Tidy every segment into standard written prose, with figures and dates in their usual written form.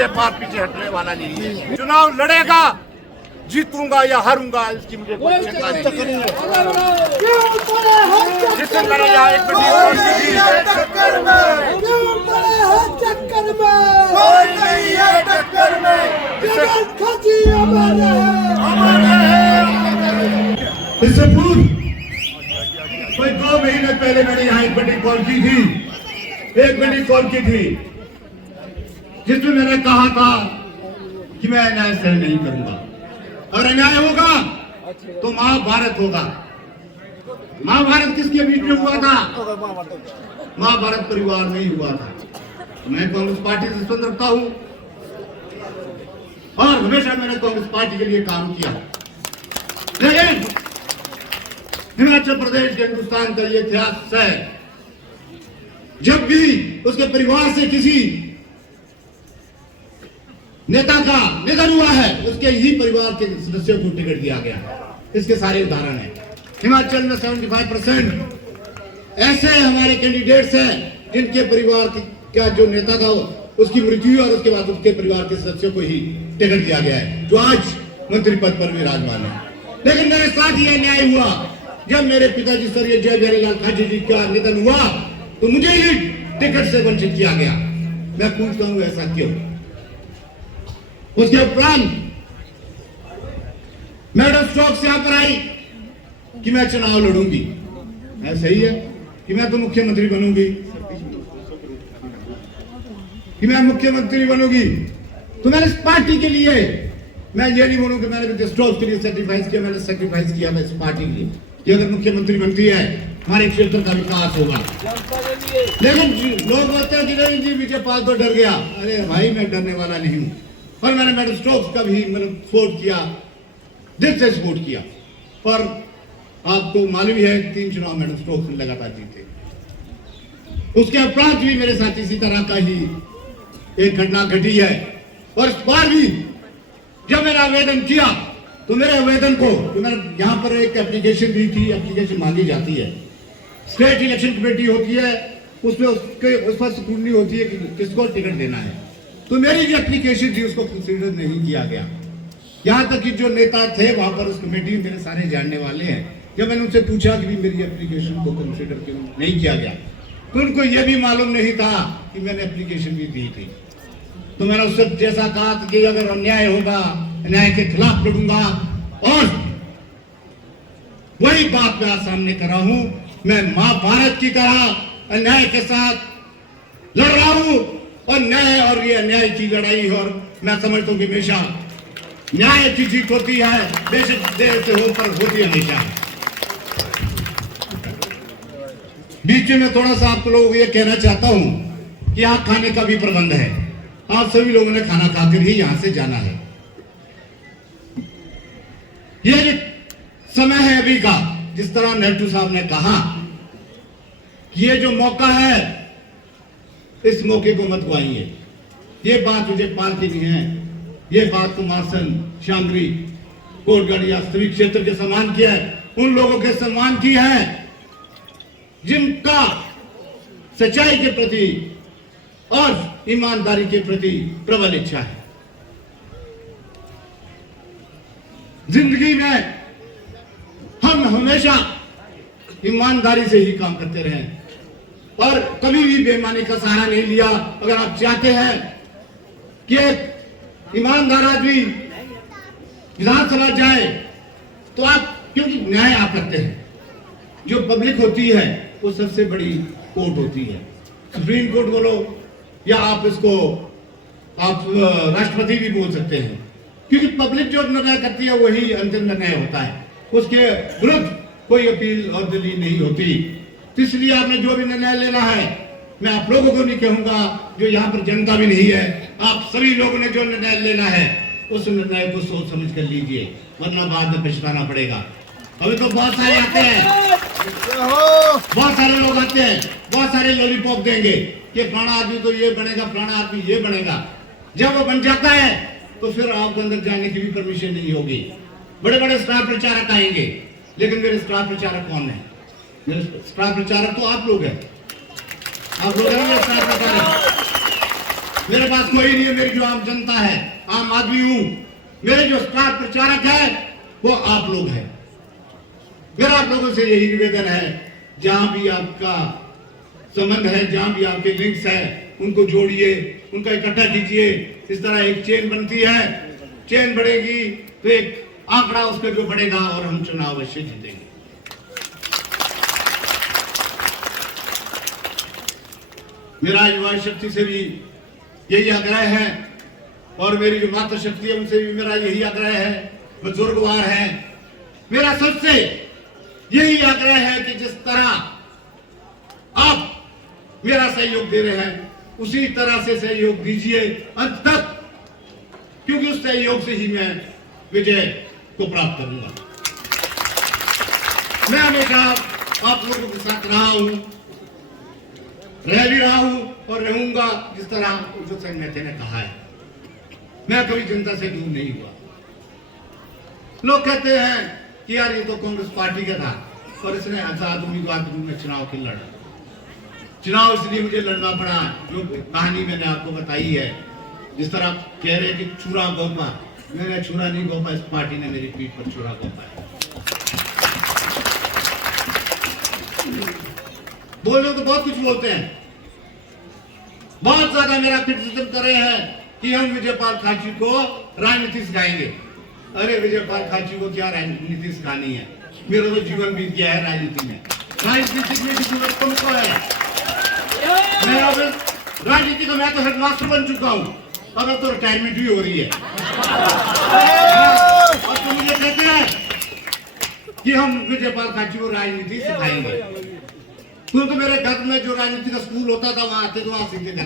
मुझे बात पीछे हटने वाला नहीं है। चुनाव लड़ेगा, जीतूंगा या हारूंगा इसकी मुझे कोई चिंता नहीं है। जिससे मैंने यहाँ एक इससे पूर्व कोई 2 महीने पहले मैंने यहाँ एक मीटिंग कॉल की थी, जिसमें मैंने कहा था कि मैं अन्याय सहन नहीं करूंगा, और अन्याय होगा तो महाभारत होगा। महाभारत किसके बीच में हुआ था? महाभारत परिवार में ही हुआ था। मैं कांग्रेस पार्टी से संबंध रखता हूं और हमेशा मैंने कांग्रेस पार्टी के लिए काम किया, लेकिन हिमाचल प्रदेश के हिंदुस्तान का ये इतिहास है, जब भी उसके परिवार से किसी नेता का निधन हुआ है, उसके ही परिवार के सदस्यों को टिकट दिया गया। इसके सारे उदाहरण हैं। हिमाचल में 75% ऐसे हमारे कैंडिडेट्स हैं जिनके परिवार का जो नेता था उसकी मृत्यु और उसके बाद उसके परिवार के सदस्यों को ही टिकट दिया गया है, जो आज मंत्री पद पर विराजमान है। लेकिन मेरे साथ यह न्याय हुआ, जब मेरे पिताजी स्वर्गीय जय बिहारी लाल खाजी जी का निधन हुआ तो मुझे ही टिकट से वंचित किया गया। मैं पूछता हूं ऐसा क्यों? उसके उपरांत मैडम स्टॉक से यहां पर आई कि मैं चुनाव लड़ूंगी। सही है कि मैं तो मुख्यमंत्री बनूंगी, तो मैंने इस पार्टी के लिए, मैं ये नहीं बोलूं कि मैंने स्टॉक के लिए सेक्रीफाइस किया, मैंने सेक्रीफाइस किया था इस पार्टी के लिए कि अगर मुख्यमंत्री बनती है हमारे क्षेत्र का विकास होगा। लेकिन लोग बोलते हैं कि नहीं जी विजय पाल तो डर गया। अरे भाई मैं डरने वाला नहीं हूं, और मैंने मैडम स्टोक्स का भी सपोर्ट किया, दिल से सपोर्ट किया। पर आपको मालूम ही है 3 चुनाव मैडम स्टोक्स ने लगातार जीते। उसके उपरांत भी मेरे साथ इसी तरह का ही एक घटना घटी है, और इस बार भी जब मैंने आवेदन किया तो मेरे आवेदन को, जो मैंने यहाँ पर एक एप्लीकेशन दी थी, एप्लीकेशन मांगी जाती है, स्टेट इलेक्शन कमेटी होती है, उसमें उस पर स्क्रूटनी होती है कि किसको टिकट देना है। तो मेरी जो एप्लीकेशन थी उसको कंसीडर नहीं किया गया। यहाँ तक कि जो नेता थे वहां पर उस कमेटी में मेरे सारे जानने वाले हैं, जब मैंने उनसे पूछा कि मेरी एप्लीकेशन को कंसीडर क्यों नहीं किया गया, तो उनको यह भी मालूम नहीं था कि मैंने एप्लीकेशन भी दी थी। तो मैंने उससे जैसा कहा कि अगर अन्याय होगा, अन्याय के खिलाफ लड़ूंगा, और वही बात मैं आज सामने कर रहा हूं। मैं महाभारत की तरह अन्याय के साथ लड़ रहा हूं, और न्याय और ये अन्याय की लड़ाई, और मैं समझता हूं कि हमेशा न्याय की जीत होती है, बेशक देर से हो पर होती हमेशा। बीच में थोड़ा सा आप लोगों को ये कहना चाहता हूं कि यहाँ खाने का भी प्रबंध है, आप सभी लोगों ने खाना खाकर ही यहां से जाना है। ये समय है अभी का, जिस तरह नेहरू साहब ने कहा कि ये जो मौका है इस मौके को मत गवाइए। ये बात मुझे पाल की नहीं है, ये बात को मार्सन, शांगरी, कोटगढ़ या सभी क्षेत्र के सम्मान किया है, उन लोगों के सम्मान की है जिनका सच्चाई के प्रति और ईमानदारी के प्रति प्रबल इच्छा है। जिंदगी में हम हमेशा ईमानदारी से ही काम करते रहे और कभी भी बेईमानी का सहारा नहीं लिया। अगर आप चाहते हैं कि एक ईमानदार आदमी विधानसभा जाए तो आप, क्योंकि न्याय आप करते हैं, जो पब्लिक होती है वो सबसे बड़ी कोर्ट होती है, सुप्रीम कोर्ट बोलो या आप इसको आप राष्ट्रपति भी बोल सकते हैं, क्योंकि पब्लिक जो निर्णय करती है वही अंतिम निर्णय होता है, उसके विरुद्ध कोई अपील और दलील नहीं होती। तो इसलिए आपने जो भी निर्णय लेना है, मैं आप लोगों को नहीं कहूंगा, जो यहाँ पर जनता भी नहीं है, आप सभी लोगों ने जो निर्णय लेना है उस निर्णय को सोच समझ कर लीजिए, वरना बाद में पछताना पड़ेगा। अभी तो बहुत सारे आते हैं, बहुत सारे लोग आते हैं, बहुत सारे लॉलीपॉप देंगे कि फलाना आदमी तो ये बनेगा, फलाना आदमी ये बनेगा। जब वो बन जाता है तो फिर आपको अंदर जाने की भी परमिशन नहीं होगी। बड़े बड़े स्टार प्रचारक आएंगे, लेकिन मेरे स्टार प्रचारक कौन है? मेरे स्टार प्रचारक तो आप लोग हैं, आप लोग हैं स्टार प्रचारक। मेरे पास कोई नहीं है, मेरी जो आम जनता है, आम आदमी हूं। मेरे जो स्टार प्रचारक है वो आप लोग हैं। मेरा आप लोगों से यही निवेदन है, जहां भी आपका संबंध है, जहां भी आपके लिंक्स है, उनको जोड़िए, उनका इकट्ठा कीजिए। इस तरह एक चेन बनती है, चेन बढ़ेगी तो एक आंकड़ा उसका जो बढ़ेगा और हम चुनाव अवश्य जीतेंगे। मेरा युवा शक्ति से भी यही आग्रह है और मेरी जो मातृ शक्ति है उनसे भी मेरा यही आग्रह है, बुजुर्गवार है। मेरा सबसे यही आग्रह है कि जिस तरह आप मेरा सहयोग दे रहे हैं उसी तरह से सहयोग दीजिए अंत तक, क्योंकि उस सहयोग से ही मैं विजय को प्राप्त करूंगा। मैं हमेशा आप लोगों के साथ रहा हूं, रह भी रहा हूं और रहूंगा। जिस तरह जो संगठन ने कहा है, मैं कभी जनता से दूर नहीं हुआ। लोग कहते हैं कि यार ये तो कांग्रेस पार्टी का था और इसने आजाद उम्मीदवार के रूप में चुनाव के लड़ा। चुनाव इसलिए मुझे लड़ना पड़ा, जो कहानी मैंने आपको बताई है। जिस तरह कह रहे कि छुरा गोपा, मैंने छुरा नहीं गोपा, इस पार्टी ने मेरी पीठ पर छुरा गोपा है। बोल रहे तो बहुत कुछ बोलते हैं, बहुत ज्यादा मेरा क्रिटिसिज्म कर रहे हैं कि हम विजयपाल खाची को राजनीति सिखाएंगे। अरे विजयपाल खाची को क्या राजनीति सिखानी है? मेरा तो जीवन बीत गया है राजनीति में। राजनीति में जीवन तुमको है, मैं अब राजनीति का मैं तो हेडमास्टर बन चुका हूँ, अब तो रिटायरमेंट भी हो रही है। और तुम मुझे कहते हैं कि हम विजयपाल खाची को राजनीति सिखाएंगे, क्योंकि मेरे घर में जो राजनीति का स्कूल होता था वहां आते तो वहां सीखते थे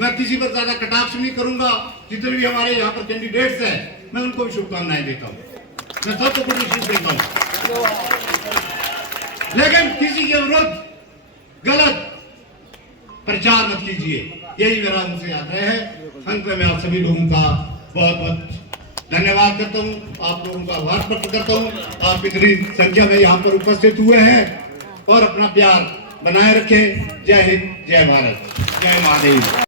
मैं किसी पर ज्यादा कटाक्ष नहीं करूंगा। जितने भी हमारे यहाँ पर कैंडिडेट्स हैं मैं उनको भी शुभकामनाएं देता हूँ, मैं सबको पूरी शीश देता हूँ, लेकिन किसी के विरुद्ध गलत प्रचार मत कीजिए, यही मेरा उनसे आग्रह है। अंत में मैं आप सभी लोगों का बहुत बहुत धन्यवाद करता हूँ, आप लोगों का आभार प्रकट करता हूँ। आप इतनी संख्या में यहाँ पर उपस्थित हुए हैं और अपना प्यार बनाए रखें। जय हिंद, जय भारत, जय महादेव।